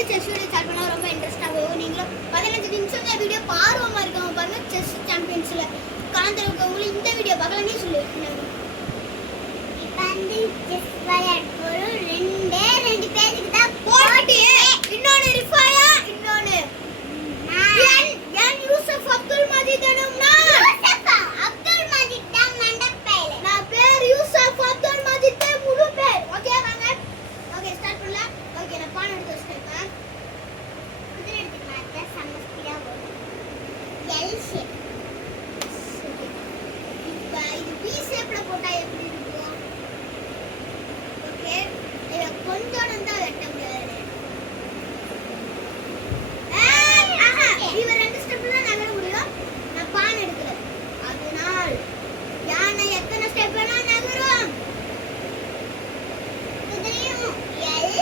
கூட chess video start பண்ணா ரொம்ப இன்ட்ரெஸ்டா போகும். நீங்களும் 15 நிமிஷம் தான் வீடியோ ஆர்வமா இருக்கவங்க பாருங்க. செஸ் சாம்பியன்ஸ்ல கலந்துருக்கவங்க இந்த வீடியோ பார்க்கலன்னு சொல்லுவேன். இப்போ வந்து செஸ் விளையாட போறோம். ரெண்டு பேருக்கு தான் போட்டி. இன்னொன்னு ரிஃபாயா, இன்னொன்னு என் யூசுப் அப்துல் மஜீத் அனும்னா அப்துல் மஜீத் தான் மண்டபேல. நான் பேர் யூசுப் அப்துல் மஜீத் முழு பேர். ஓகே வாங்க. ஓகே ஸ்டார்ட் பண்ணலாம். ஓகே நான் பான் எடுத்து வச்சிட்டேன். குதிரை எடுத்து மாத்த சமஸ்பிரா வரும். L shape. இப்போ இது பி ஷேப்ல போட்டா எப்படி இருக்கும்? ஓகே இத கொஞ்சம் தான் வெட்ட முடியாது. இவ ரெண்டு ஸ்டெப்ல நகர முடியும். நான் பான் எடுக்கல. அதனால் யானை எத்தனை ஸ்டெப் வேணா நகரும். குதிரையும் எல்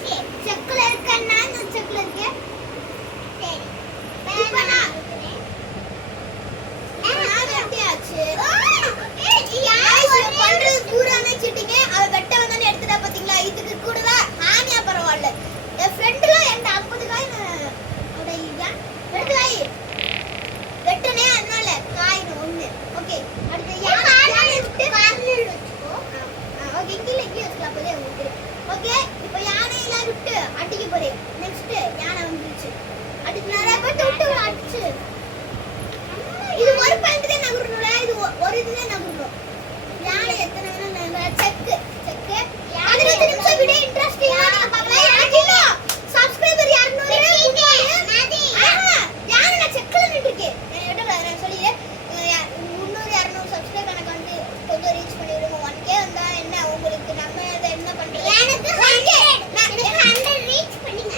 ஷேப். செக்ல இருக்க நான் செக்ல இருக்கேன். சரி இப்போ நான் வெட்டியாச்சு. பண்றது பூராமே சீட்டிங்க. அவ வெட்ட வந்தானே எடுத்துட்டா பாத்தீங்களா? இதுக்கு கூடவே ஆனியா பரவாயில்ல. என் ஃப்ரெண்ட்ல என்கிட்ட 50 காய் வெட்டனே அதனால காயின் ஒண்ணு. ஓகே அடுத்து யானை விட்டு கார்னர் வச்சுக்கோ. ஓகே இங்கல வச்சுக்கலாம் போதே உங்களுக்கு. ஓகே இப்போ யானையில விட்டு அடிக்க போறேன். நெக்ஸ்ட் யானை வந்துருச்சு. அடுத்து நிறைய பேர் விட்டு அடிச்சு. இது ஒரு பாயிண்ட் தான் நகரணும்ல. இது ஒரு இதுல நகரணும். யானை எத்தனை வேணா செக் 15 நிமிஷம் வீடியோ இன்ட்ரஸ்டிங்கா நீங்க பார்க்கலாம். எனக்கு இன்னும் சப்ஸ்கிரைபர் 200 யானை நான் செக்ல நின்னுக்கேன். நான் சொல்லிடுறேன் 300-200 சப்ஸ்கிரைபர் எனக்கு வந்து கொஞ்சம் ரீச் பண்ணிடுங்க. 1k வந்தா என்ன உங்களுக்கு நம்ம என்ன பண்றது? எனக்கு 100 ரீச் பண்ணுங்க.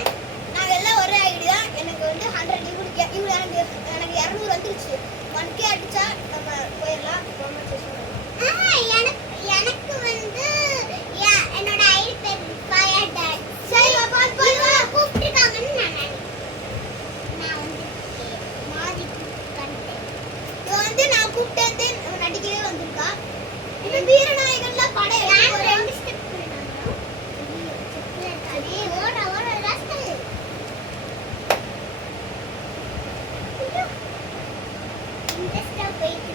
நான் எல்லாம் ஒரே ஐடியா. எனக்கு வந்து 100 இவளுக்கு எனக்கு 200 வந்துருச்சு. 1k அடிச்சா நம்ம போயிடலாம். எனக்கு வந்து என்னோட ஐடி பேர் ஃபயர் டாட். சரி கூப்பிட்டுருக்காங்கன்னு நான் வந்து மாதி கண்டேன். இது வந்து நான் கூப்பிட்டே நடிக்கவே வந்திருக்கா. இது வீரநாயகன்ல படம் ரெண்டு ஸ்டெப் பண்ணாங்க. அடே ஓட ராஸ்கல். இந்த ஸ்டெப் போயிட்டு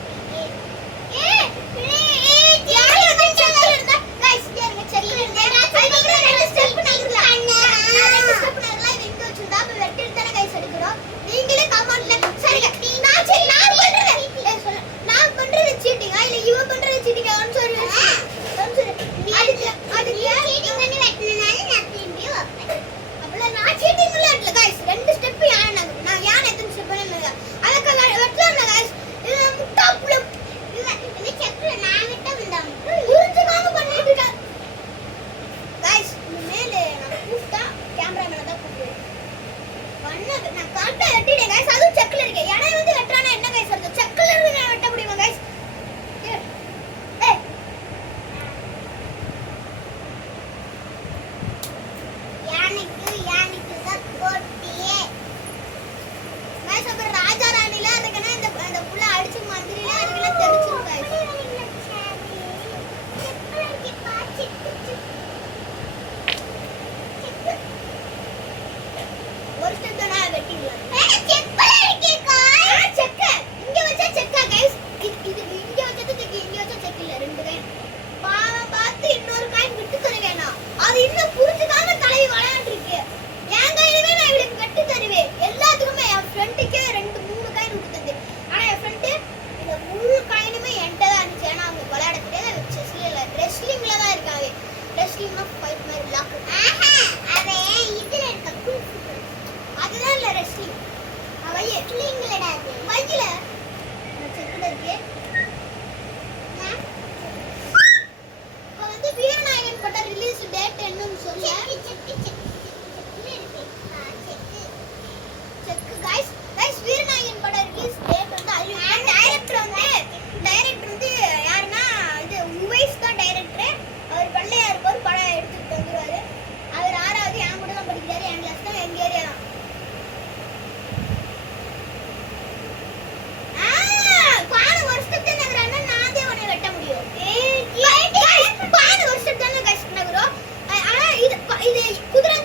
இது குதிரை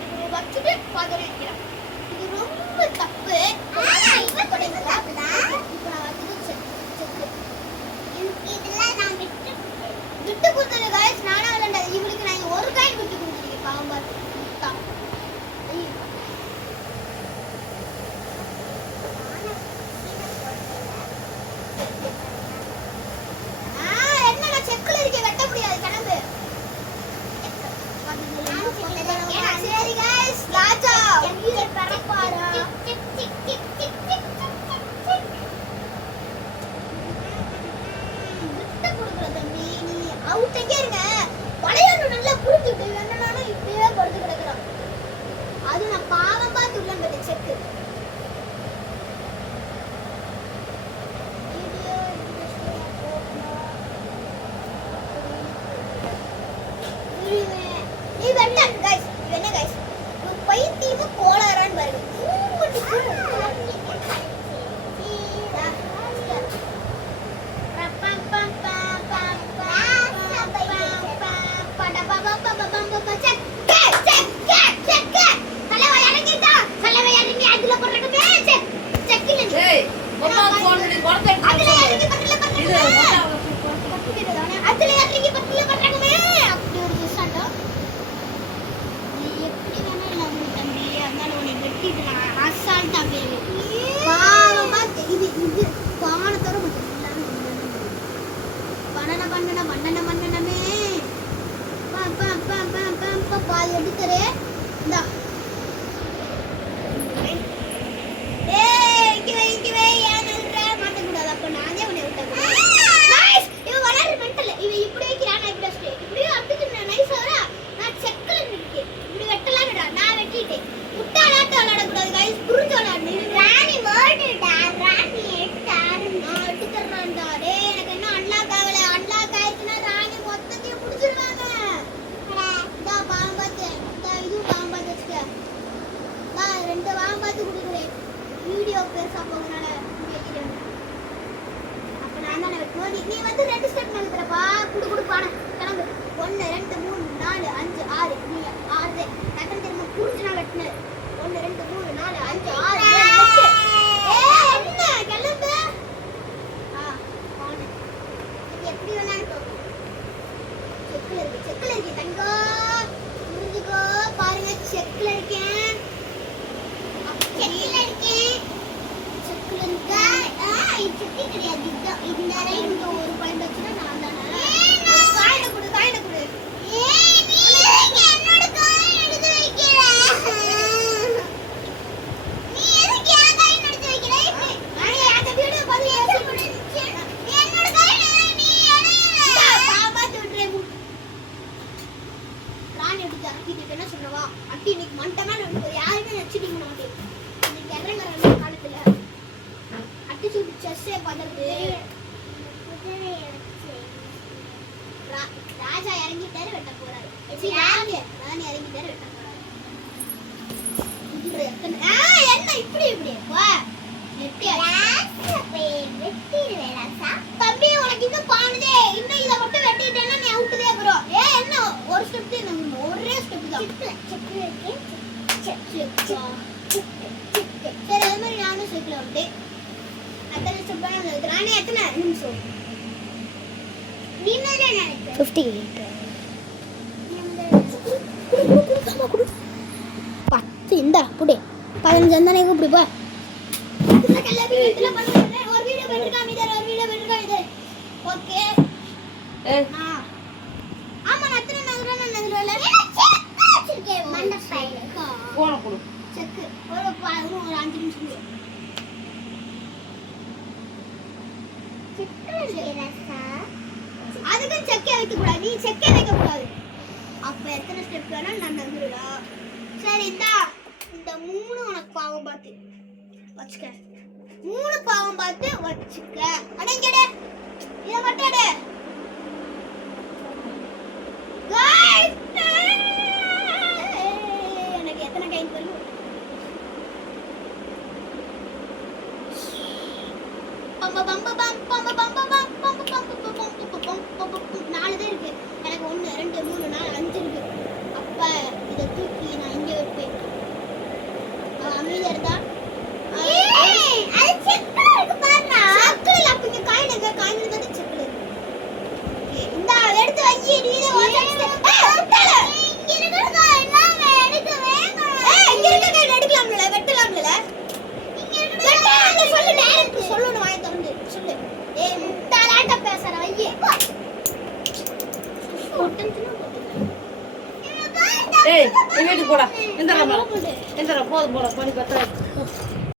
இப்படி வச்சுட்டு பாத்திரம் வைக்கிறேன். இது ரொம்ப தப்பு. விட்டு கொடுத்தது காய்ஸ் நானா விளையாண்டது. இவளுக்கு நான் ஒரு காயின் விட்டு கொடுத்துருக்கேன். பாவம் பார்த்து என்ன செக்குல இருக்க வெட்ட முடியாது கணக்கு. சரி காய்ஸ் ராஜா எங்க பரப்பாரா அவுட்டே இருங்க. வளையாடு நல்லா புடிச்சிட்டு என்னனாலும் இப்படியே படுத்து கிடக்குறான். அது நான் பாவம் பார்த்து உள்ள போயிட்ட செக்கு. நீ வெட்ட गाइस. என்ன गाइस? ஒரு பைத்தியமா கோளாறான்னு பாருங்க. நீ வந்து ரெண்டு ஸ்டெப் நடத்துறப்பா. குடு குடு பான கிளம்பு. 1 2 3 4 5 6 நீ 6 டக்கன் திரும்ப புரிஞ்சு நான் வெட்டனே. 1 2 3 4 5 6 7 8 என்ன கிளம்பு. பான இது எப்படி வேணாலும் போ. செக்ல இருக்கு தங்கம். புரிஞ்சுக்கோ. பாருங்க செக்ல இருக்கேன். செக்ல இருக்கேன். செக்ல இருக்க. இது செக் கிடையாது. இந்த ரைட்ல ஒரு பாயிண்ட் வச்சா நான் தான. காயின குடு. நீ என்னோட காயின் எடுத்து வைக்கிற. நீ எதுக்கு என் காயின் எடுத்து வைக்கிற? நான் அந்த வீடியோ பார்த்து யோசிச்சு பண்ணிச்சேன். என்னோட காயின் நீ எடுற. பாபா சொல்றே. ராணி எடுத்து அக்கிட்டு என்ன சொல்றவா? அக்கி இன்னைக்கு மண்டமா நடக்குது. யாருமே நச்சிட்டீங்க மாட்டேன். இன்னைக்கு இறங்கற காலத்துல அட்டி சுட்டு செஸ்ஸே பதறது. ராஜா இறங்கிட்டாரு வெட்ட போறாரு. ராணி இறங்கிட்டாரு வெட்ட போறாரு. என்ன இப்படி வா தம்பி உனக்கு இன்னும் பானுதே. இன்னும் இதை மட்டும் வெட்டிட்டேன்னா நீ அவுட்டுதே ப்ரோ. என்ன ஒரு ஸ்டெப் ஒரே ஸ்டெப் தான். சரி அது மாதிரி நானும் ஸ்டெப்ல வந்து அத்தனை ஸ்டெப் தான். ராணி எத்தனை நிமிஷம்? 58 10 இந்த புடி 15 அந்தனே கூப்பிடு பா. இதுல கல்லபி இதுல பண்ணுங்க. ஒரு வீடியோ பண்ணிருக்காம இதர். ஓகே ஆமா நான் அத்தனை நகரல செக் மண்ட ஃபைல் போன கொடு. செக் ஒரு 5 நிமிஷம். அதுக்கு செக்கே வைக்க கூடாது. நீ செக்கே வைக்க கூடாது. அப்ப எத்தனை ஸ்டெப் வேணா நான் நந்துறேன். சரி இந்த 3 உனக்கு பாவம் பார்த்து வச்சுக்க. 3 பாவம் பார்த்து வச்சுக்க. அடங்கடே இத மட்டும் गाइस எனக்கு எத்தனை டைம் தெரியும்? நாலு தான் இருக்கு. எனக்கு 1 2 3 4 5 இருக்கு. அப்ப இதை தூக்கி நான் இங்க ஏய் வீட்டுக்கு போடா எந்திரா மேடம் எந்திரா போதும் போடா பண்ணி பார்த்தா